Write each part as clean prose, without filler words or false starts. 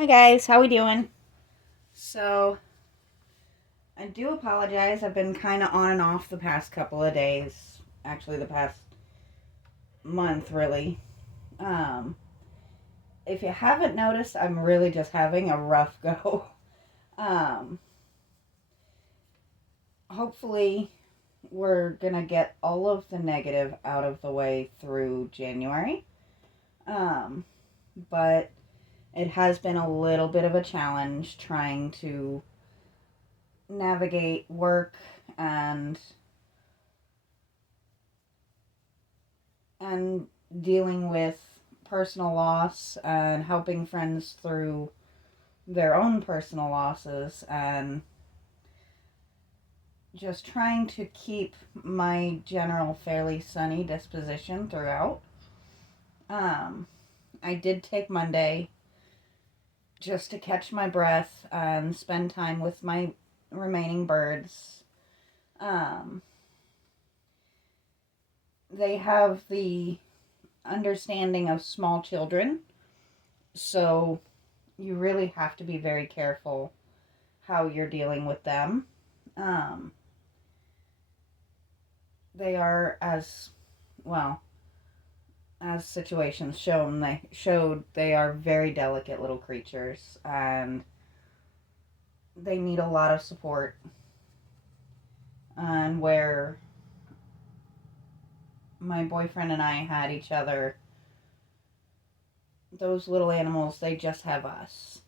Hi guys, how we doing? So, I do apologize. I've been kind of on and off the past couple of days. Actually, the past month, really. Um, if you haven't noticed, I'm really just having a rough go. Um, Hopefully, we're gonna get all of the negative out of the way through January. Um, but it has been a little bit of a challenge trying to navigate work and and dealing with personal loss and helping friends through their own personal losses and just trying to keep my general fairly sunny disposition throughout. Um, I did take Monday just to catch my breath and spend time with my remaining birds. Um, they have the understanding of small children, so you really have to be very careful how you're dealing with them. Um, they are as well as situations showed they are very delicate little creatures and they need a lot of support. And where my boyfriend and I had each other, those little animals, they just have us.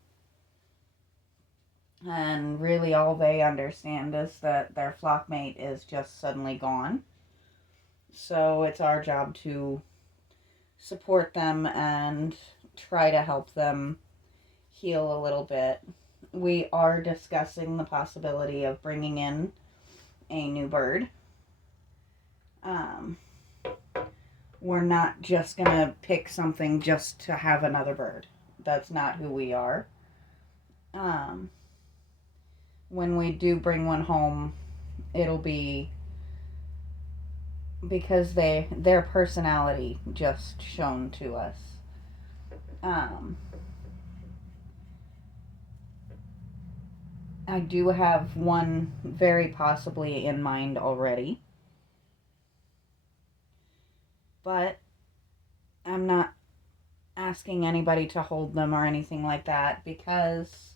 And really, all they understand is that their flock mate is just suddenly gone. So it's our job to support them and try to help them heal a little bit. We are discussing the possibility of bringing in a new bird. Um, we're not just going to pick something just to have another bird. That's not who we are. Um, when we do bring one home, it'll be because their personality just shown to us. Um, I do have one very possibly in mind already, but I'm not asking anybody to hold them or anything like that because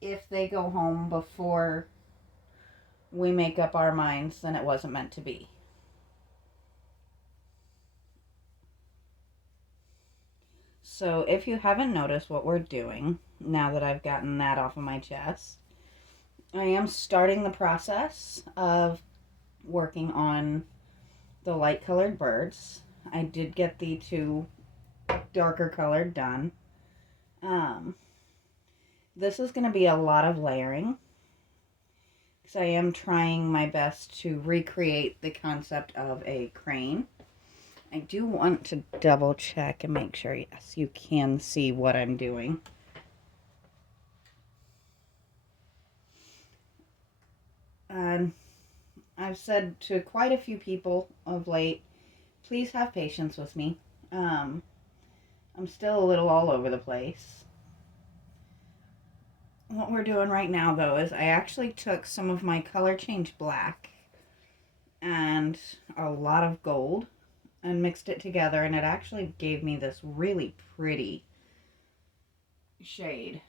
if they go home before we make up our minds, then it wasn't meant to be. So, if you haven't noticed what we're doing, now that I've gotten that off of my chest, I am starting the process of working on the light colored birds. I did get the two darker colored done. Um, this is going to be a lot of layering because I am trying my best to recreate the concept of a crane. I do want to double check and make sure, yes, you can see what I'm doing. And I've said to quite a few people of late, please have patience with me. Um, I'm still a little all over the place. What we're doing right now, though, is I actually took some of my color change black and a lot of gold and mixed it together, and it actually gave me this really pretty shade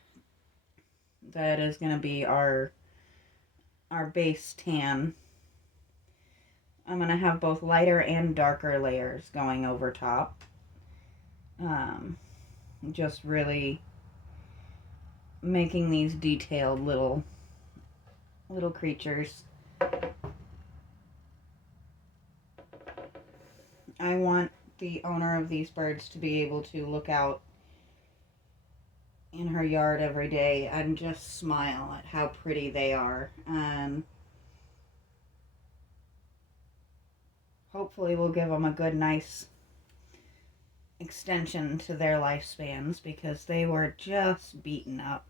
that is going to be our base tan. I'm going to have both lighter and darker layers going over top. Um, just really making these detailed little creatures. I want the owner of these birds to be able to look out in her yard every day and just smile at how pretty they are. And hopefully we'll give them a good, nice extension to their lifespans because they were just beaten up.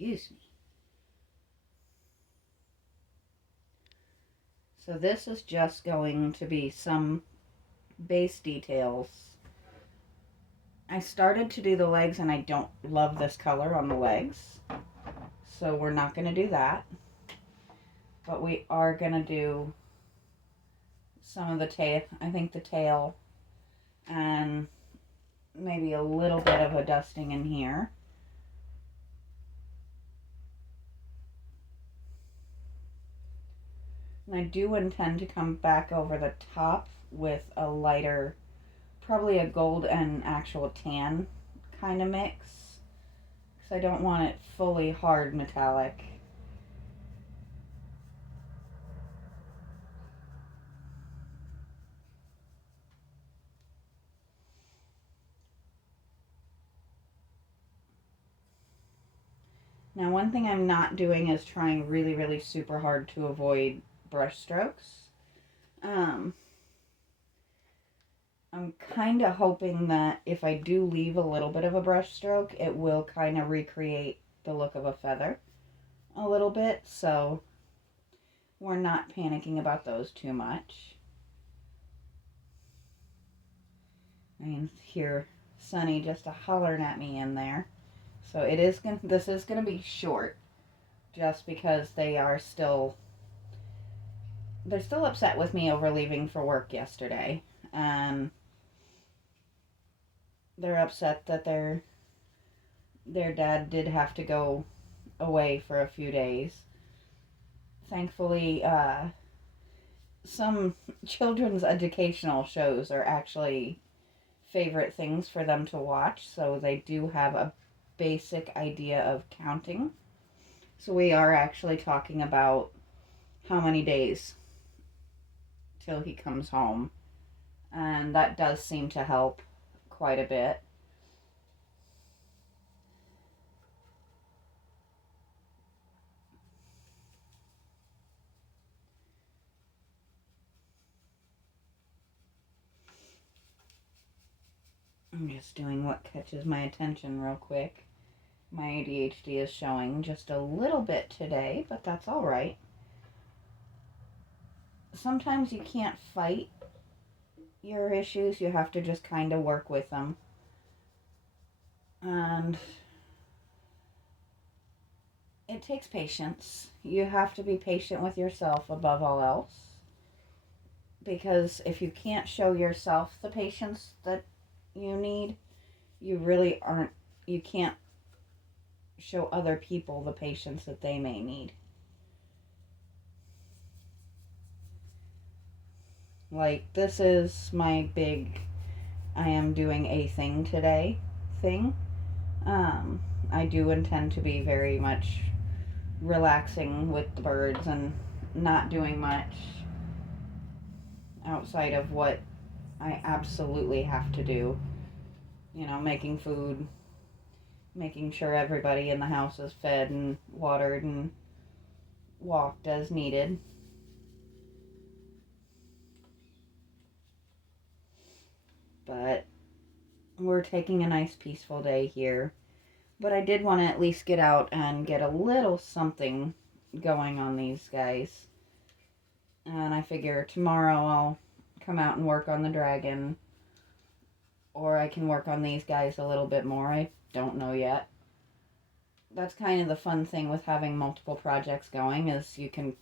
Excuse me. So this is just going to be some base details. I started to do the legs and I don't love this color on the legs. So we're not going to do that. But we are going to do some of the tail. I think the tail and maybe a little bit of a dusting in here. And I do intend to come back over the top with a lighter, probably a gold and actual tan kind of mix. Because I don't want it fully hard metallic. Now, one thing I'm not doing is trying really, really super hard to avoid brush strokes. I'm kind of hoping that if I do leave a little bit of a brush stroke, it will kind of recreate the look of a feather a little bit, so we're not panicking about those too much. I can hear Sunny just hollering at me in there. So this is gonna be short, just because they're still upset with me over leaving for work yesterday. They're upset that their dad did have to go away for a few days. Thankfully, some children's educational shows are actually favorite things for them to watch, so they do have a basic idea of counting. So we are actually talking about how many days till he comes home, and that does seem to help quite a bit. I'm just doing what catches my attention real quick. My ADHD is showing just a little bit today, but that's all right. Sometimes you can't fight your issues, you have to just kind of work with them. And it takes patience. You have to be patient with yourself above all else. Because if you can't show yourself the patience that you need, you can't show other people the patience that they may need. Like, this is my big I am doing a thing today thing. I do intend to be very much relaxing with the birds and not doing much outside of what I absolutely have to do. You know, making food, making sure everybody in the house is fed and watered and walked as needed. But we're taking a nice peaceful day here. But I did want to at least get out and get a little something going on these guys. And I figure tomorrow I'll come out and work on the dragon. Or I can work on these guys a little bit more. I don't know yet. That's kind of the fun thing with having multiple projects going, is you can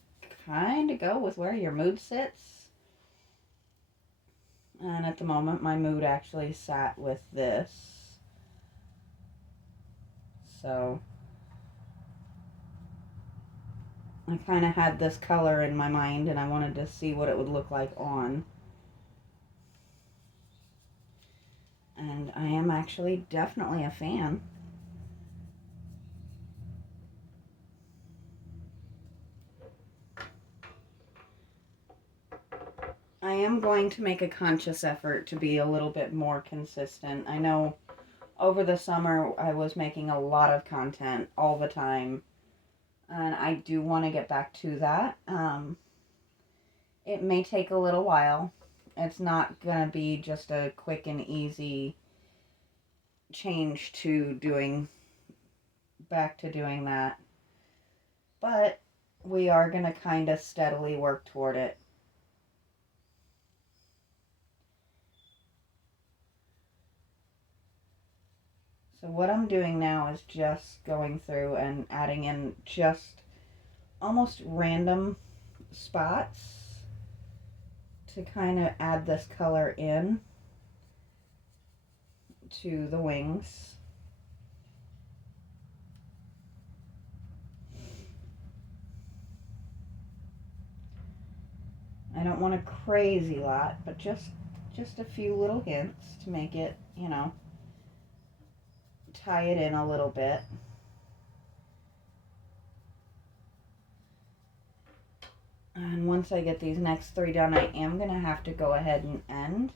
kind of go with where your mood sits. And at the moment, my mood actually sat with this. So I kind of had this color in my mind and I wanted to see what it would look like on. And I am actually definitely a fan. I am going to make a conscious effort to be a little bit more consistent. I know over the summer I was making a lot of content all the time, and I do want to get back to that. It may take a little while. It's not going to be just a quick and easy change to doing back to doing that. But we are going to kind of steadily work toward it. So what I'm doing now is just going through and adding in just almost random spots to kind of add this color in to the wings. I don't want a crazy lot, but just a few little hints to make it, you know, tie it in a little bit. And once I get these next 3 done, I am going to have to go ahead and end.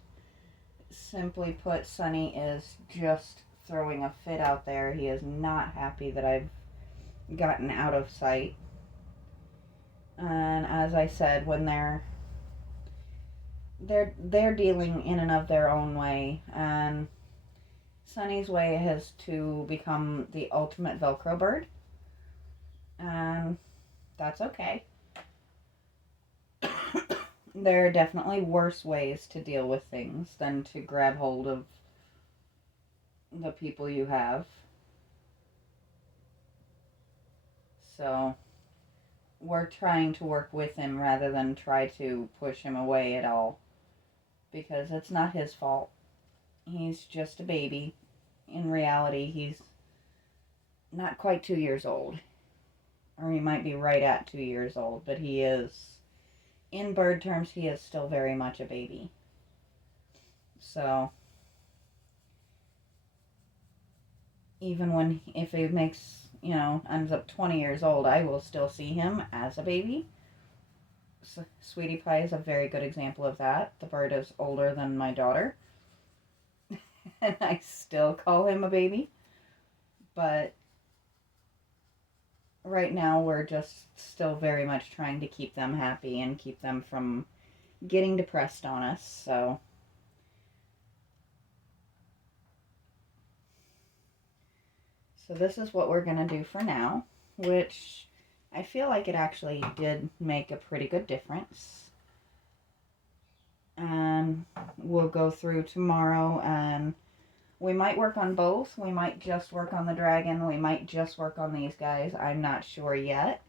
Simply put, Sunny is just throwing a fit out there. He is not happy that I've gotten out of sight. And as I said, when they're dealing in and of their own way, and Sunny's way is to become the ultimate Velcro bird, and that's okay. There are definitely worse ways to deal with things than to grab hold of the people you have. So we're trying to work with him rather than try to push him away at all, because it's not his fault. He's just a baby. In reality, he's not quite 2 years old, or he might be right at 2 years old, but he is, in bird terms, he is still very much a baby. So even when, if he makes, you know, ends up 20 years old, I will still see him as a baby. So, Sweetie Pie is a very good example of that. The bird is older than my daughter, and I still call him a baby. But right now we're just still very much trying to keep them happy and keep them from getting depressed on us. So this is what we're going to do for now, which I feel like it actually did make a pretty good difference. And we'll go through tomorrow, and we might work on both. We might just work on the dragon. We might just work on these guys. I'm not sure yet.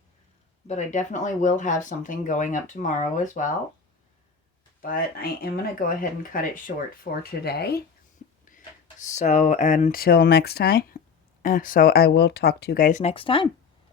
But I definitely will have something going up tomorrow as well. But I am going to go ahead and cut it short for today. So until next time. So I will talk to you guys next time.